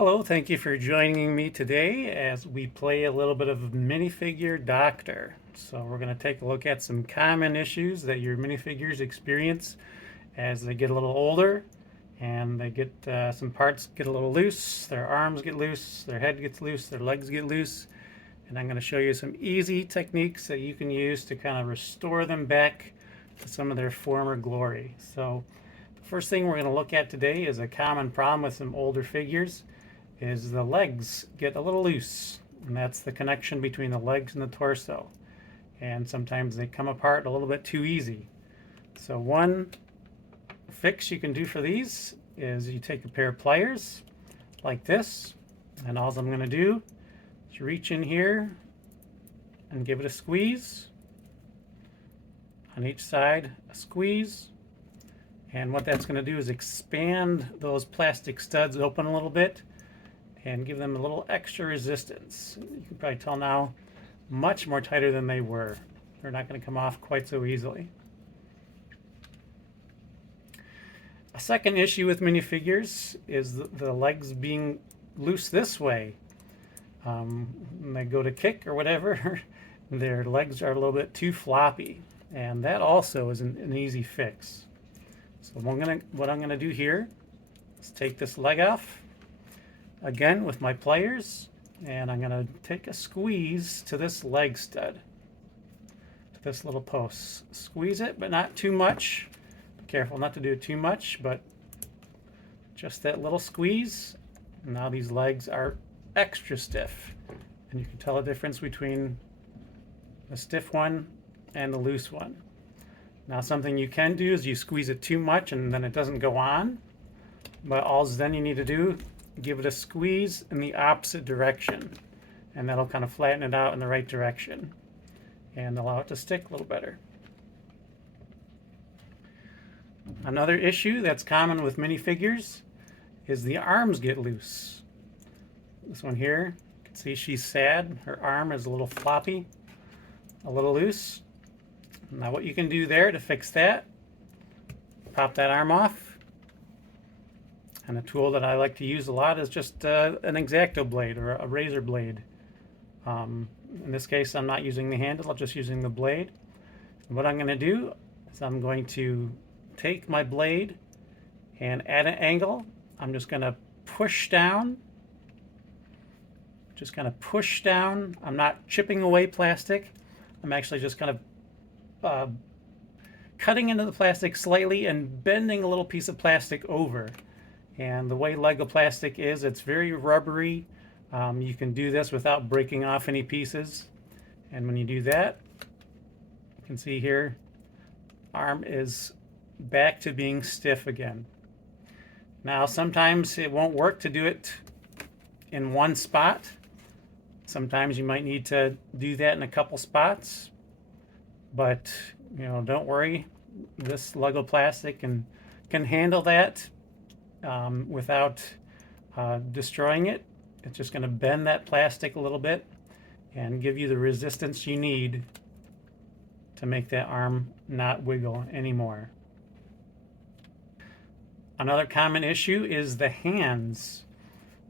Hello, thank you for joining me today as we play a little bit of minifigure doctor. So we're going to take a look at some common issues that your minifigures experience as they get a little older and they get some parts get a little loose, their arms get loose, their head gets loose, their legs get loose. And I'm going to show you some easy techniques that you can use to kind of restore them back to some of their former glory. So the first thing we're going to look at today is a common problem with some older figures is the legs get a little loose, and that's the connection between the legs and the torso. And sometimes they come apart a little bit too easy. So one fix you can do for these is you take a pair of pliers like this, and all I'm going to do is reach in here and give it a squeeze. On each side, a squeeze. And what that's going to do is expand those plastic studs open a little bit and give them a little extra resistance. You can probably tell now, much more tighter than they were. They're not going to come off quite so easily. A second issue with minifigures is the legs being loose this way. When they go to kick or whatever, their legs are a little bit too floppy. And that also is an easy fix. So what I'm going to do here is take this leg off, again with my pliers, and I'm going to take a squeeze to this leg stud, to this little post. Squeeze it, but not too much. Be careful not to do it too much, but just that little squeeze. Now these legs are extra stiff, and you can tell the difference between the stiff one and the loose one. Now something you can do is you squeeze it too much and then it doesn't go on, but all then you need to do, give it a squeeze in the opposite direction, and that'll kind of flatten it out in the right direction and allow it to stick a little better. Another issue that's common with minifigures is the arms get loose. This one here, you can see she's sad. Her arm is a little floppy, a little loose. Now what you can do there to fix that, pop that arm off. And a tool that I like to use a lot is just an X-Acto blade or a razor blade. In this case, I'm not using the handle, I'm just using the blade. And what I'm going to do is I'm going to take my blade and at an angle, I'm just going to push down. Just kind of push down. I'm not chipping away plastic. I'm actually just kind of cutting into the plastic slightly and bending a little piece of plastic over. And the way Lego plastic is, it's very rubbery. You can do this without breaking off any pieces. And when you do that, you can see here, arm is back to being stiff again. Now, sometimes it won't work to do it in one spot. Sometimes you might need to do that in a couple spots. But, you know, don't worry. This Lego plastic can handle that. Without destroying it. It's just going to bend that plastic a little bit and give you the resistance you need to make that arm not wiggle anymore. Another common issue is the hands.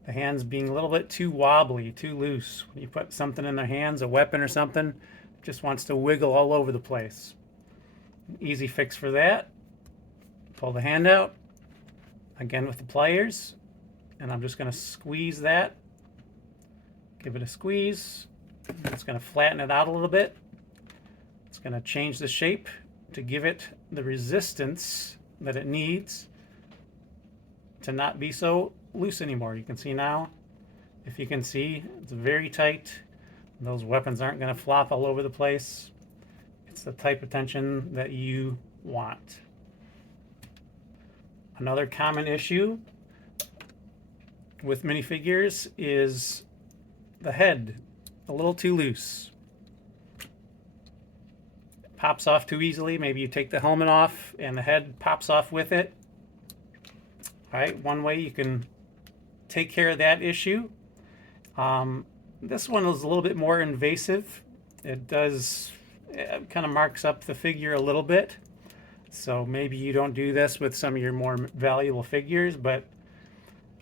The hands being a little bit too wobbly, too loose. When you put something in their hands, a weapon or something, it just wants to wiggle all over the place. Easy fix for that. Pull the hand out. Again with the pliers, and I'm just going to squeeze that, give it a squeeze. It's going to flatten it out a little bit. It's going to change the shape to give it the resistance that it needs to not be so loose anymore. You can see now, if you can see, it's very tight. Those weapons aren't going to flop all over the place. It's the type of tension that you want. Another common issue with minifigures is the head, a little too loose. It pops off too easily. Maybe you take the helmet off and the head pops off with it. All right, one way you can take care of that issue. This one is a little bit more invasive. It kind of marks up the figure a little bit. So maybe you don't do this with some of your more valuable figures, but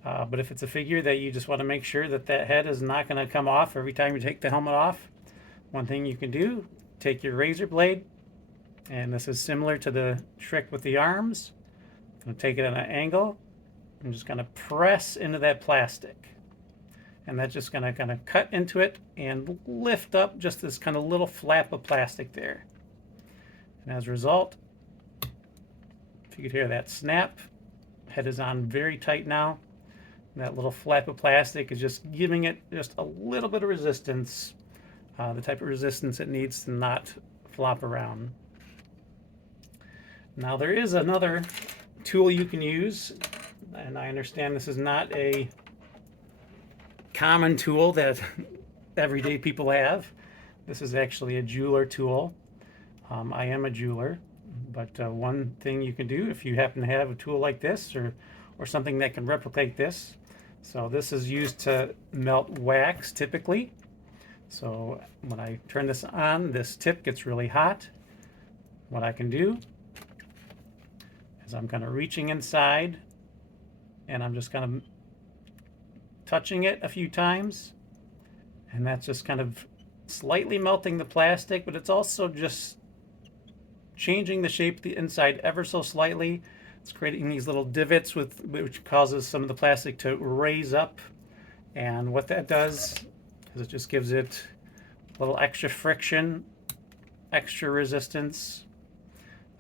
But if it's a figure that you just want to make sure that that head is not going to come off every time you take the helmet off, one thing you can do, take your razor blade, and this is similar to the trick with the arms. I'm going to take it at an angle. I'm just going to press into that plastic. And that's just going to kind of cut into it and lift up just this kind of little flap of plastic there. And as a result, if you could hear that snap, head is on very tight now. And that little flap of plastic is just giving it just a little bit of resistance, the type of resistance it needs to not flop around. Now there is another tool you can use, and I understand this is not a common tool that everyday people have. This is actually a jeweler tool. I am a jeweler, but one thing you can do if you happen to have a tool like this or something that can replicate this. So this is used to melt wax typically. So when I turn this on, this tip gets really hot. What I can do is I'm kind of reaching inside and I'm just kind of touching it a few times, and that's just kind of slightly melting the plastic, but it's also just changing the shape of the inside ever so slightly. It's creating these little divots which causes some of the plastic to raise up, and what that does is it just gives it a little extra friction, extra resistance.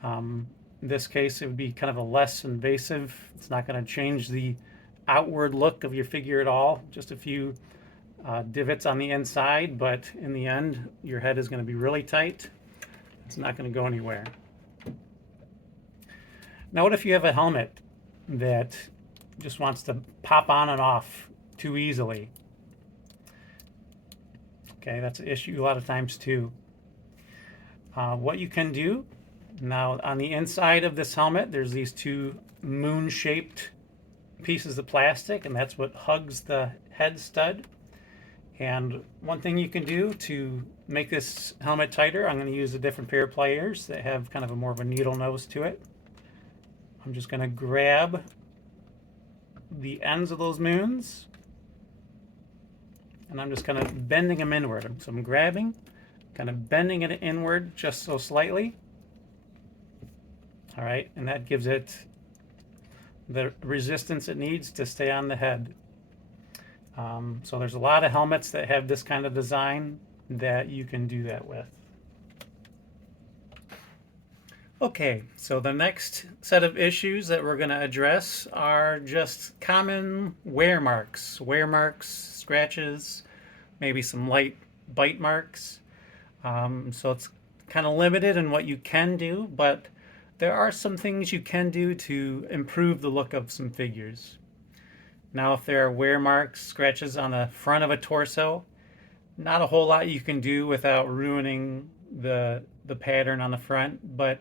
In this case, it would be kind of a less invasive. It's not going to change the outward look of your figure at all. Just a few divots on the inside, but in the end, your head is going to be really tight. It's not going to go anywhere. Now, what if you have a helmet that just wants to pop on and off too easily? Okay, that's an issue a lot of times too. What you can do, now on the inside of this helmet, there's these two moon-shaped pieces of plastic, and that's what hugs the head stud. And one thing you can do to make this helmet tighter, I'm going to use a different pair of pliers that have kind of a more of a needle nose to it. I'm just going to grab the ends of those moons, and I'm just kind of bending them inward. So I'm grabbing, kind of bending it inward just so slightly. All right, and that gives it the resistance it needs to stay on the head. So there's a lot of helmets that have this kind of design that you can do that with. Okay, so the next set of issues that we're going to address are just common wear marks, scratches, maybe some light bite marks. So it's kind of limited in what you can do, but there are some things you can do to improve the look of some figures. Now, if there are wear marks, scratches on the front of a torso, not a whole lot you can do without ruining the pattern on the front. But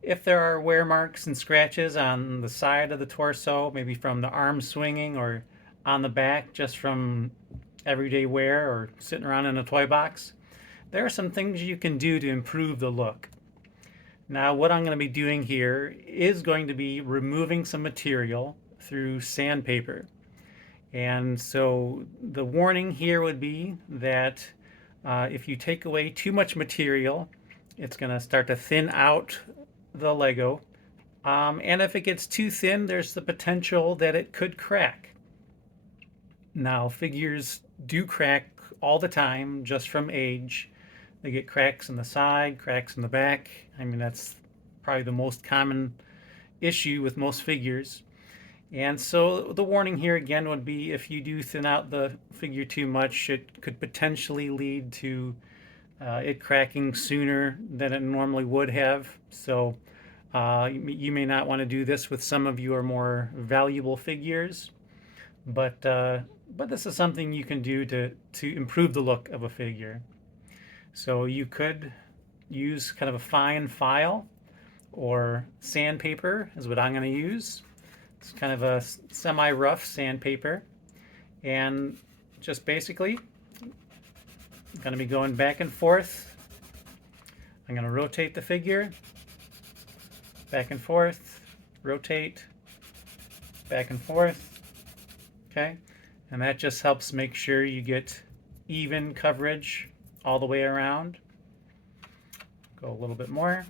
if there are wear marks and scratches on the side of the torso, maybe from the arm swinging or on the back just from everyday wear or sitting around in a toy box, there are some things you can do to improve the look. Now, what I'm going to be doing here is going to be removing some material through sandpaper. And so the warning here would be that if you take away too much material, it's going to start to thin out the Lego. And if it gets too thin, there's the potential that it could crack. Now, figures do crack all the time just from age. They get cracks in the side, cracks in the back. I mean, that's probably the most common issue with most figures. And so the warning here again would be if you do thin out the figure too much, it could potentially lead to it cracking sooner than it normally would have. So you may not want to do this with some of your more valuable figures, but this is something you can do to improve the look of a figure. So you could use kind of a fine file, or sandpaper is what I'm going to use. It's kind of a semi-rough sandpaper, and just basically I'm going to be going back and forth. I'm going to rotate the figure, back and forth, rotate, back and forth, Okay, and that just helps make sure you get even coverage all the way around. Go a little bit more.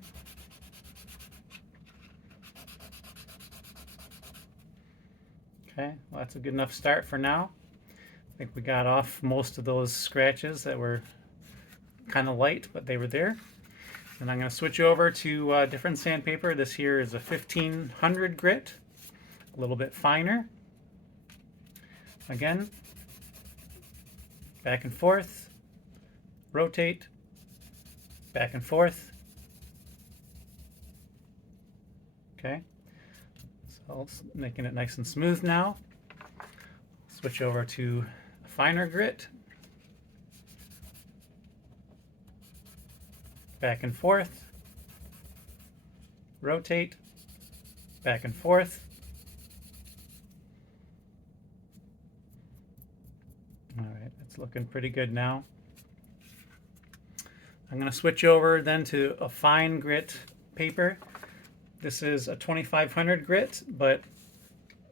Okay, well, that's a good enough start for now. I think we got off most of those scratches that were kind of light, but they were there. And I'm going to switch over to a different sandpaper. This here is a 1500 grit, a little bit finer. Again, back and forth, rotate, back and forth. Okay, so it's making it nice and smooth now. Switch over to a finer grit. Back and forth, rotate, back and forth. All right, it's looking pretty good now. I'm going to switch over then to a fine grit paper. This is a 2500 grit, but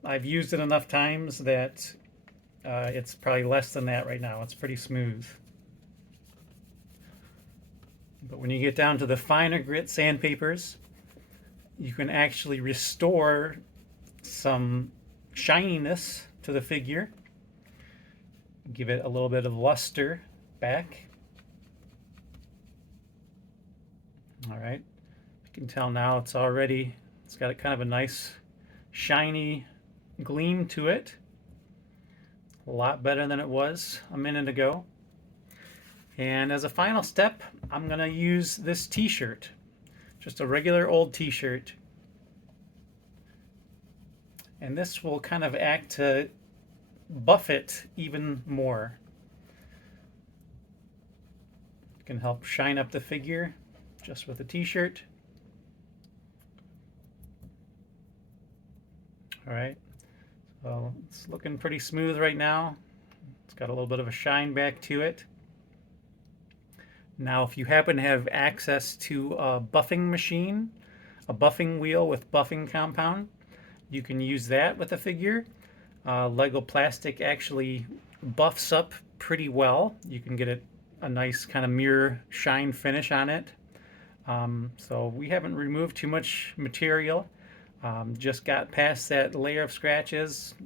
I've used it enough times that it's probably less than that right now. It's pretty smooth. But when you get down to the finer grit sandpapers, you can actually restore some shininess to the figure. Give it a little bit of luster back. All right, you can tell now it's got a kind of a nice shiny gleam to it. A lot better than it was a minute ago. And as a final step, I'm going to use this t-shirt, just a regular old t-shirt. And this will kind of act to buff it even more. It can help shine up the figure just with a t-shirt. All right, so it's looking pretty smooth right now. It's got a little bit of a shine back to it. Now, if you happen to have access to a buffing machine, a buffing wheel with buffing compound, you can use that with a figure. Lego plastic actually buffs up pretty well. You can get a nice kind of mirror shine finish on it. So we haven't removed too much material. Just got past that layer of scratches,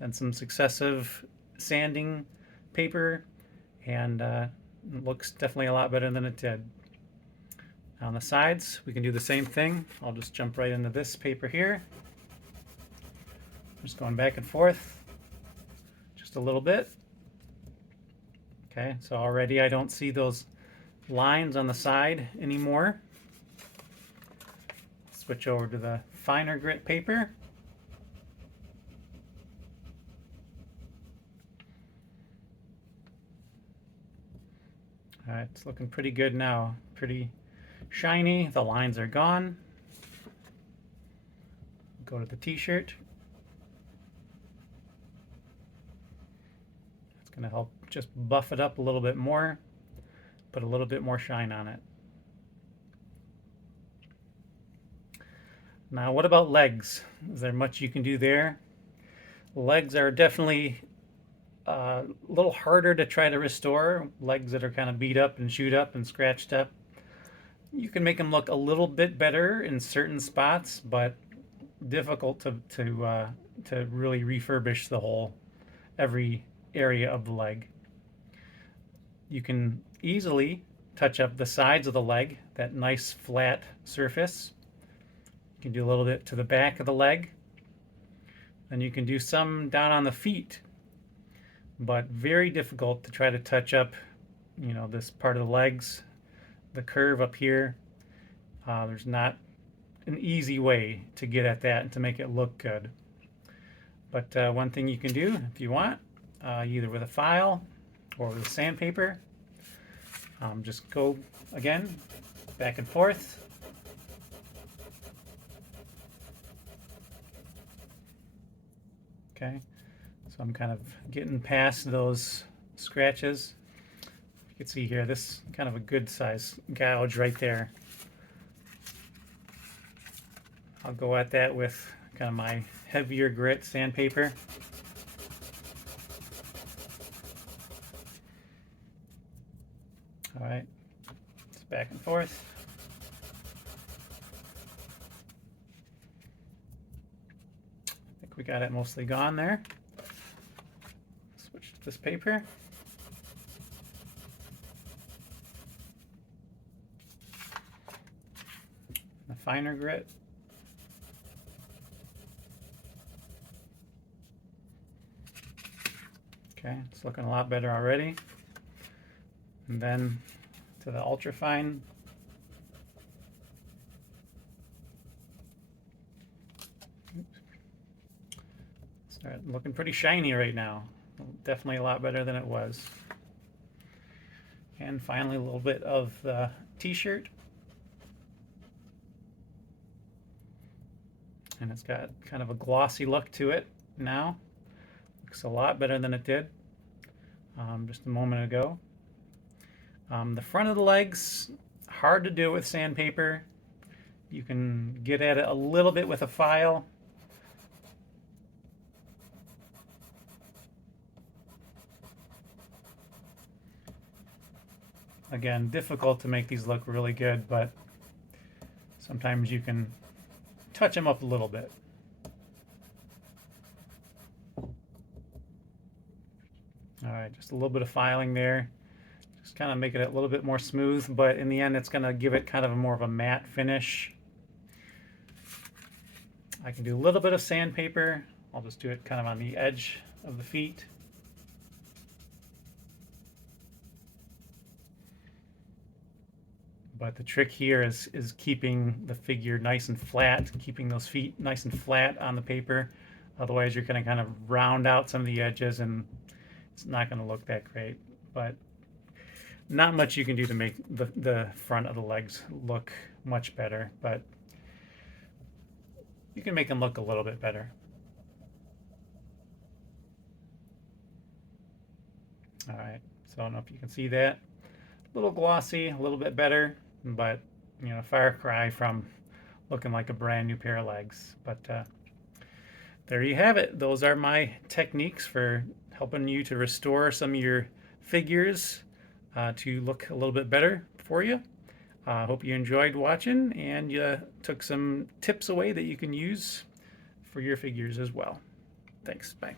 then some successive sanding paper, and it looks definitely a lot better than it did. On the sides, we can do the same thing. I'll just jump right into this paper here. Just going back and forth just a little bit. Okay, so already I don't see those lines on the side anymore. Switch over to the finer grit paper. All right, it's looking pretty good now. Pretty shiny. The lines are gone. Go to the t-shirt. It's going to help just buff it up a little bit more, put a little bit more shine on it. Now, what about legs? Is there much you can do there? Legs are definitely a little harder to try to restore. Legs that are kind of beat up and chewed up and scratched up. You can make them look a little bit better in certain spots, but difficult to really refurbish every area of the leg. You can easily touch up the sides of the leg, that nice flat surface. You can do a little bit to the back of the leg. And you can do some down on the feet, but very difficult to try to touch up, this part of the legs, the curve up here. There's not an easy way to get at that and to make it look good. But one thing you can do if you want, either with a file or with sandpaper, just go again back and forth. Okay, so I'm kind of getting past those scratches. You can see here, this kind of a good size gouge right there. I'll go at that with kind of my heavier grit sandpaper. All right, it's back and forth. I think we got it mostly gone there. Switch to this paper. A finer grit. Okay, it's looking a lot better already. And then to the ultra fine. Start looking pretty shiny right now. Definitely a lot better than it was. And finally, a little bit of the t-shirt. And it's got kind of a glossy look to it now. Looks a lot better than it did just a moment ago. The front of the legs, hard to do with sandpaper. You can get at it a little bit with a file. Again, difficult to make these look really good, but sometimes you can touch them up a little bit. All right, just a little bit of filing there. Just kind of make it a little bit more smooth, but in the end, it's going to give it kind of more of a matte finish. I can do a little bit of sandpaper. I'll just do it kind of on the edge of the feet. But the trick here is keeping the figure nice and flat, keeping those feet nice and flat on the paper. Otherwise, you're going to kind of round out some of the edges and it's not going to look that great. But not much you can do to make the front of the legs look much better, but you can make them look a little bit better. All right, so I don't know if you can see that. A little glossy, a little bit better, but you know, far cry from looking like a brand new pair of legs. But there you have it. Those are my techniques for helping you to restore some of your figures to look a little bit better for you. I hope you enjoyed watching and you took some tips away that you can use for your figures as well. Thanks. Bye.